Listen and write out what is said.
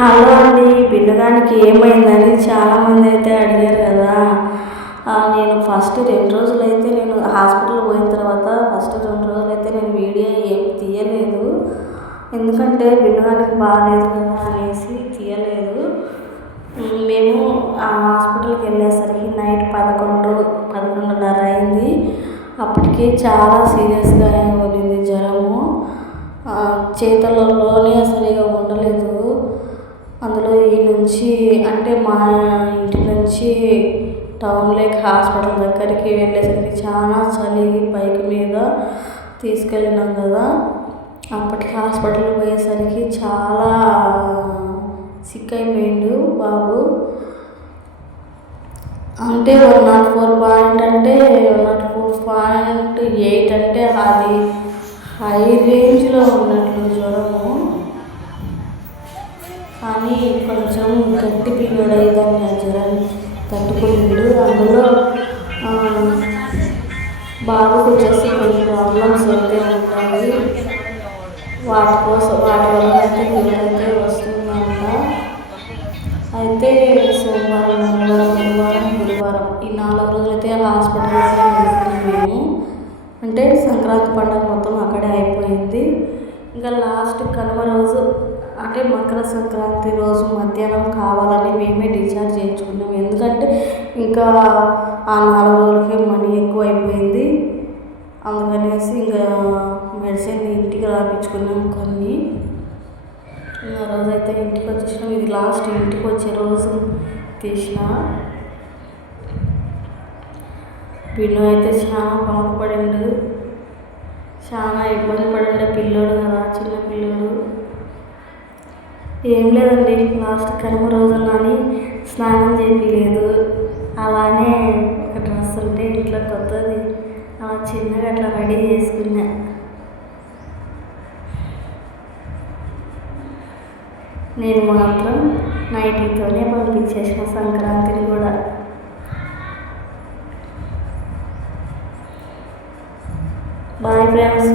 Hello అండి బిన్నగానికి ఏమైందని చాలామంది అయితే అడిగారు కదా. నేను ఫస్ట్ రెండు రోజులు అయితే నేను హాస్పిటల్ పోయిన తర్వాత ఫస్ట్ రెండు రోజులు అయితే నేను వీడియో ఏం తీయలేదు. ఎందుకంటే బిన్నగానికి బాగాలేదు కదా అనేసి తీయలేదు. మేము ఆ హాస్పిటల్కి వెళ్ళేసరికి నైట్ పదకొండు పదకొండున్నర అయింది. అప్పటికి చాలా సీరియస్గా ఉండింది జ్వరము. చేతులలోనే అసలు ఇక ఉండలేదు. నుంచి అంటే మా ఇంటి నుంచి టౌన్ లేక్ హాస్పిటల్ దగ్గరికి వెళ్ళేసరికి చాలా చలి బైక్ మీద తీసుకెళ్ళినాం కదా. అప్పటికి హాస్పిటల్కి పోయేసరికి చాలా సిక్ అయిపోయిండు బాబు. అంటే వన్ నాట్ ఫోర్ పాయింట్ అంటే one not four point eight అంటే అది హై రేంజ్లో ఉన్నట్లు జ్వరం కానీ కొంచెం గట్టి పిల్లడై దాన్ని ఆ తట్టుకున్నాడు అందులో బాబుకు వచ్చేసి కొన్ని ప్రాబ్లమ్స్ అయితే ఉంటాయి. వాటి కోసం వాటి వల్ల అయితే పిల్లలైతే వస్తుందంట. అయితే సోమవారం మంగళవారం గురువారం గురువారం ఈ నాలుగు రోజులైతే అలా హాస్పిటల్లో వెళ్తున్నాము. అంటే సంక్రాంతి పండుగ మొత్తం అక్కడే అయిపోయింది. ఇంకా లాస్ట్ కనుమ రోజు అంటే మకర సంక్రాంతి రోజు మధ్యాహ్నం కావాలని మేమే డిశ్చార్జ్ చేయించుకున్నాం. ఎందుకంటే ఇంకా ఆ నాలుగు రోజులకి మనీ ఎక్కువ అయిపోయింది అందుకనేసి ఇంకా మెడిసిన్ ఇంటికి రాపించుకున్నాం కొన్ని. ఆ రోజు అయితే ఇంటికి వచ్చేసినాం ఇది లాస్ట్ ఇంటికి వచ్చే రోజు తీసిన. పిల్లు అయితే చాలా బాధపడిండు. చాలా ఇబ్బంది పడిండు పిల్లోడు కదా చిన్న పిల్లోడు. ఏం లేదండి లాస్ట్ కనుమ రోజు నాని స్నానం చేయలేదు అలానే ఒక డ్రెస్ ఉంటే ఇంట్లో కొత్తది. అలా చిన్నగా అట్లా రెడీ చేసుకున్నా. నేను మాత్రం నైటీతోనే పంపించేసిన సంక్రాంతిని కూడా. Boy friends.